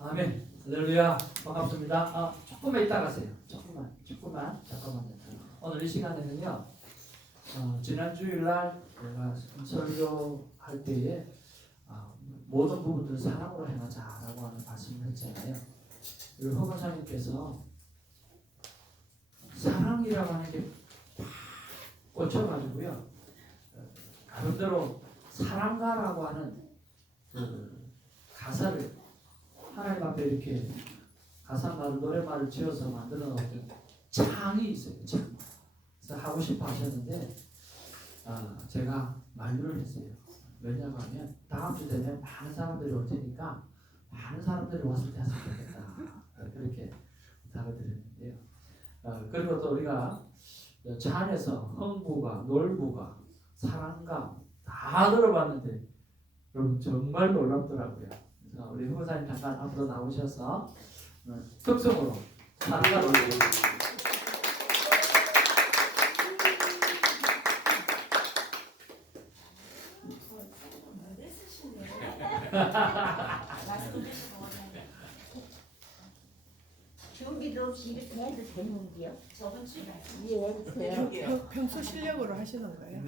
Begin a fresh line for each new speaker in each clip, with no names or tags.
아멘. 할렐루야. 반갑습니다. 아, 조금만 이따 가세요. 조금만, 조금만, 잠깐만요. 오늘 이 시간에는요. 어, 지난 주일날 제가 설교할 때에 아, 모든 부분들 사랑으로 행하자라고 하는 말씀을 했잖아요. 우리 허건사님께서 사랑이라고 하는 게팍 꽂혀가지고요. 어, 나름대로 사랑가라고 하는 그 가사를 하나님 앞에 이렇게 가사말을 노래말을 지어서 만들어 놓은 창이 있어요. 창. 그래서 하고 싶어 하셨는데 아, 제가 만류를 했어요. 왜냐고 하면 다음 주 되면 많은 사람들이 올 테니까 많은 사람들이 왔을 때 했으면 좋겠다. 그렇게 부탁을 드렸는데요. 어, 그리고 또 우리가 차 안에서 흥부가 놀부가 사랑감 다 들어봤는데 여러분 정말 놀랍더라고요. 그래서 우리 후보사님 잠깐 앞으로 나오셔서 어, 특성으로 사랑감을
준비도 없이 이렇게 해도 되는데요?
저번 주에
예, 그래요.
평- 평소 실력으로 하시는 거예요?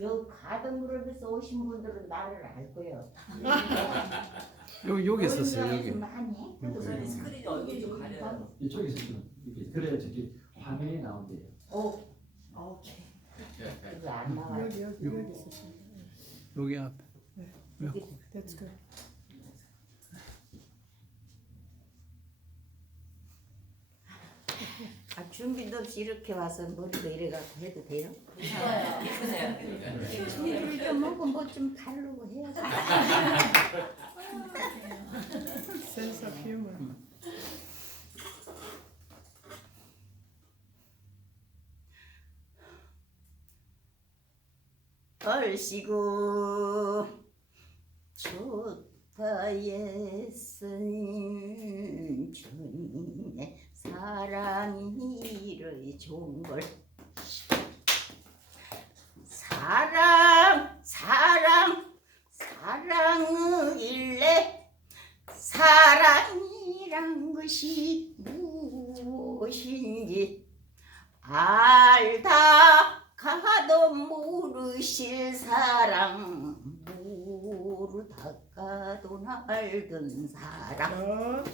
요 가등그룹에서 오신 분들은 나를 알 거예요.
여기 여기 있었어요 여기.
많이 했거든.
우선은 스크린이 얼굴 좀 가려요.
이쪽에서 좀 이렇게 그래야 저기 화면이 나온대요.
오,
오케이.
그거 안 나와요.
여기 여기 여기 있으시면
여기 앞에.
That's good.
아, 준비도 없이 이렇게 와서 머리가 이래갖고 해도 돼요? 좀 하고 뭐 좀 바르고 해야지.
Of humor.
얼씨구 좋다 예수님 주님의 사랑이 이리 좋은 걸. 사랑 사랑 사랑이길래 사랑이란 것이 무엇인지 알다 가도 모르실 사랑 모르다 가도 알던 사랑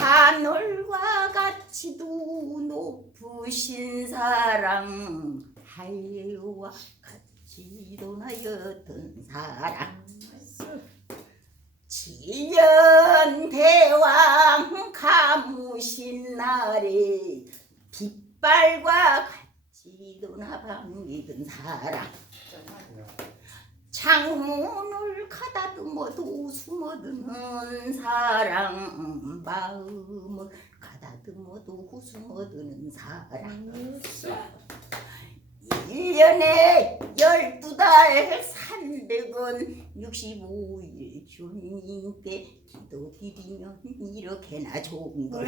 하늘과 같이도 높으신 사랑 하늘과 같이도 나였던 사랑. 지연 대왕 가무신 날에 빛발과 같이도 나 반기던 사랑. 창문을 가다듬어도 숨어드는 사랑 마음을 가다듬어도 숨어드는 사랑 일년에 열두 달 300원 65일 주님께 기도 드리면 이렇게나 좋은 걸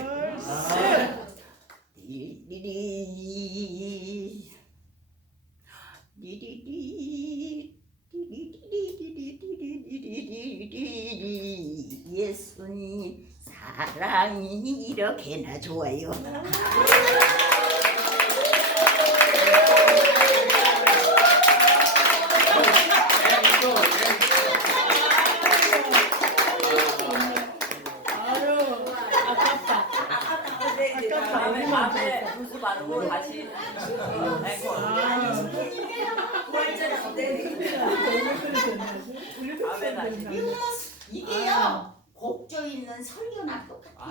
사랑이 이렇게나 좋아요. 이게요 곡조 있는 설교나.